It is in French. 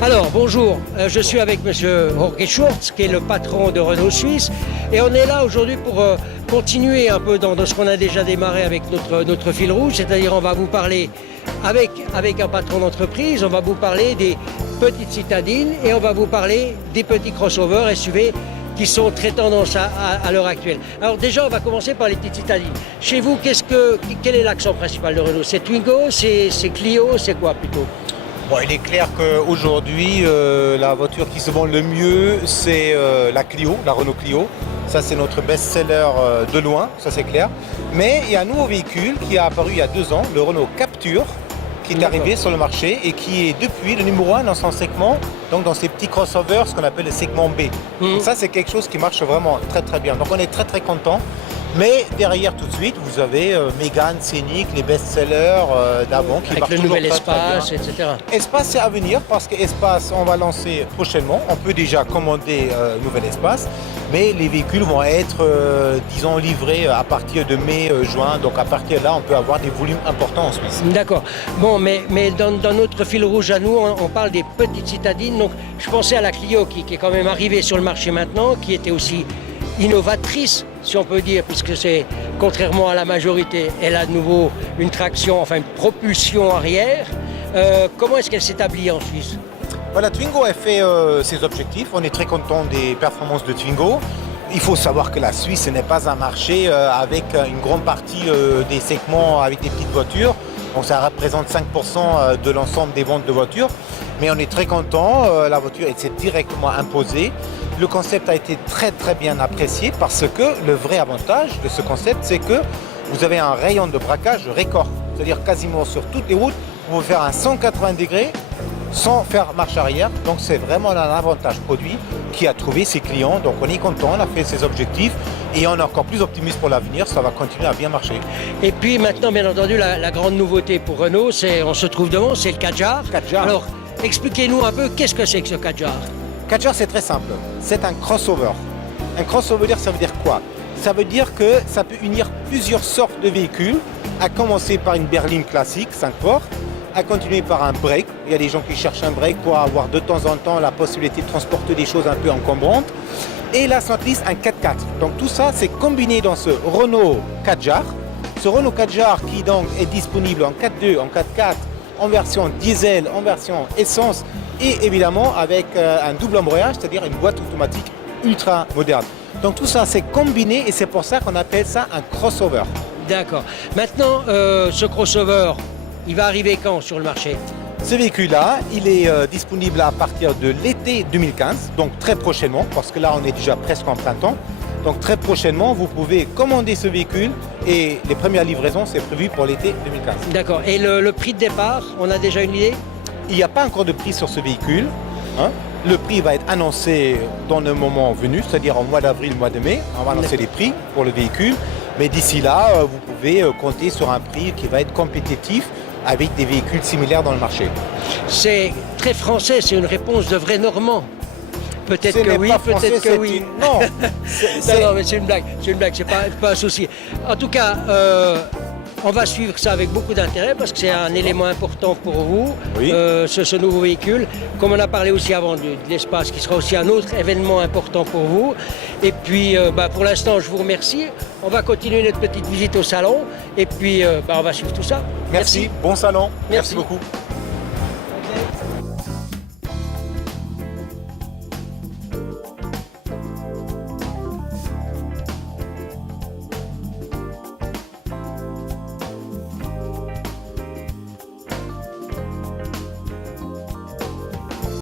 Alors, bonjour, je suis avec Monsieur Jorge Schurz, qui est le patron de Renault Suisse, et on est là aujourd'hui pour continuer un peu dans ce qu'on a déjà démarré avec notre fil rouge, c'est-à-dire on va vous parler avec un patron d'entreprise, on va vous parler des petites citadines et on va vous parler des petits crossovers SUV qui sont très tendance à l'heure actuelle. Alors déjà, on va commencer par les petites citadines. Chez vous, quel est l'accent principal de Renault? C'est Twingo, c'est Clio, c'est quoi plutôt? Bon, il est clair qu'aujourd'hui, la voiture qui se vend le mieux, c'est la Clio, la Renault Clio. Ça, c'est notre best-seller de loin, ça c'est clair. Mais il y a un nouveau véhicule qui est apparu il y a 2 ans, le Renault Captur, qui est arrivé sur le marché et qui est depuis le numéro 1 dans son segment, donc dans ces petits crossovers, ce qu'on appelle le segment B. Donc ça, c'est quelque chose qui marche vraiment très très bien. Donc on est très très content. Mais derrière tout de suite, vous avez Mégane, Scénic, les best-sellers d'avant qui marchent avec le toujours nouvel très, très espace, bien. etc. Espace, c'est à venir parce que Espace, on va lancer prochainement. On peut déjà commander nouvel Espace, mais les véhicules vont être, disons, livrés à partir de mai, juin. Donc à partir de là, on peut avoir des volumes importants en Suisse. D'accord. Bon, mais dans notre fil rouge à nous, on parle des petites citadines. Donc je pensais à la Clio qui est quand même arrivée sur le marché maintenant, qui était aussi innovatrice, si on peut dire, puisque c'est, contrairement à la majorité, elle a de nouveau une traction, enfin une propulsion arrière. Comment est-ce qu'elle s'établit en Suisse? Voilà, Twingo a fait ses objectifs. On est très content des performances de Twingo. Il faut savoir que la Suisse ce n'est pas un marché avec une grande partie des segments avec des petites voitures. Donc ça représente 5% de l'ensemble des ventes de voitures. Mais on est très content. La voiture s'est directement imposée. Le concept a été très très bien apprécié parce que le vrai avantage de ce concept, c'est que vous avez un rayon de braquage record. C'est-à-dire quasiment sur toutes les routes, vous pouvez faire un 180 degrés sans faire marche arrière. Donc c'est vraiment un avantage produit qui a trouvé ses clients. Donc on est content, on a fait ses objectifs et on est encore plus optimiste pour l'avenir. Ça va continuer à bien marcher. Et puis maintenant, bien entendu, la grande nouveauté pour Renault, on se trouve devant, c'est le Kadjar. Alors, expliquez-nous un peu, qu'est-ce que c'est que ce Kadjar? Kadjar, c'est très simple. C'est un crossover. Un crossover, ça veut dire quoi? Ça veut dire que ça peut unir plusieurs sortes de véhicules, à commencer par une berline classique, 5 portes, à continuer par un break. Il y a des gens qui cherchent un break pour avoir de temps en temps la possibilité de transporter des choses un peu encombrantes. Et la centriste, un 4x4. Donc tout ça, c'est combiné dans ce Renault Kadjar. Ce Renault Kadjar qui donc est disponible en 4.2, en 4x4, en version diesel, en version essence et évidemment avec un double embrayage, c'est-à-dire une boîte automatique ultra moderne. Donc tout ça, c'est combiné et c'est pour ça qu'on appelle ça un crossover. D'accord. Maintenant, ce crossover, il va arriver quand sur le marché? Ce véhicule-là, il est disponible à partir de l'été 2015, donc très prochainement, parce que là, on est déjà presque en printemps. Donc très prochainement, vous pouvez commander ce véhicule et les premières livraisons, c'est prévu pour l'été 2015. D'accord. Et le prix de départ, on a déjà une idée? Il n'y a pas encore de prix sur ce véhicule. Le prix va être annoncé dans le moment venu, c'est-à-dire en mois d'avril, mois de mai. On va annoncer les prix pour le véhicule. Mais d'ici là, vous pouvez compter sur un prix qui va être compétitif avec des véhicules similaires dans le marché. C'est très français, c'est une réponse de vrai Normand. Peut-être que oui, peut-être que oui. Non, non, mais c'est une blague, c'est pas un souci. En tout cas, on va suivre ça avec beaucoup d'intérêt parce que c'est un élément important pour vous, oui. ce nouveau véhicule. Comme on a parlé aussi avant de l'espace, qui sera aussi un autre événement important pour vous. Et puis, pour l'instant, je vous remercie. On va continuer notre petite visite au salon et puis on va suivre tout ça. Merci. Bon salon. Merci beaucoup.